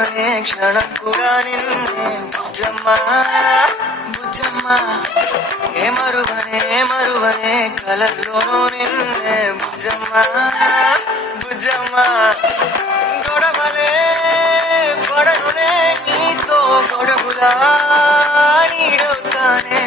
మరువనే క్షణం కూడా నిన్నే బుజ్జమ్మా బుజ్జమ్మా ఏ మరువనే కలల్లోనూ నిన్నే బుజ్జమ్మా బుజ్జమ్మా గొడవలే పడనులే నీతో గొడుగులా నీడవుతానే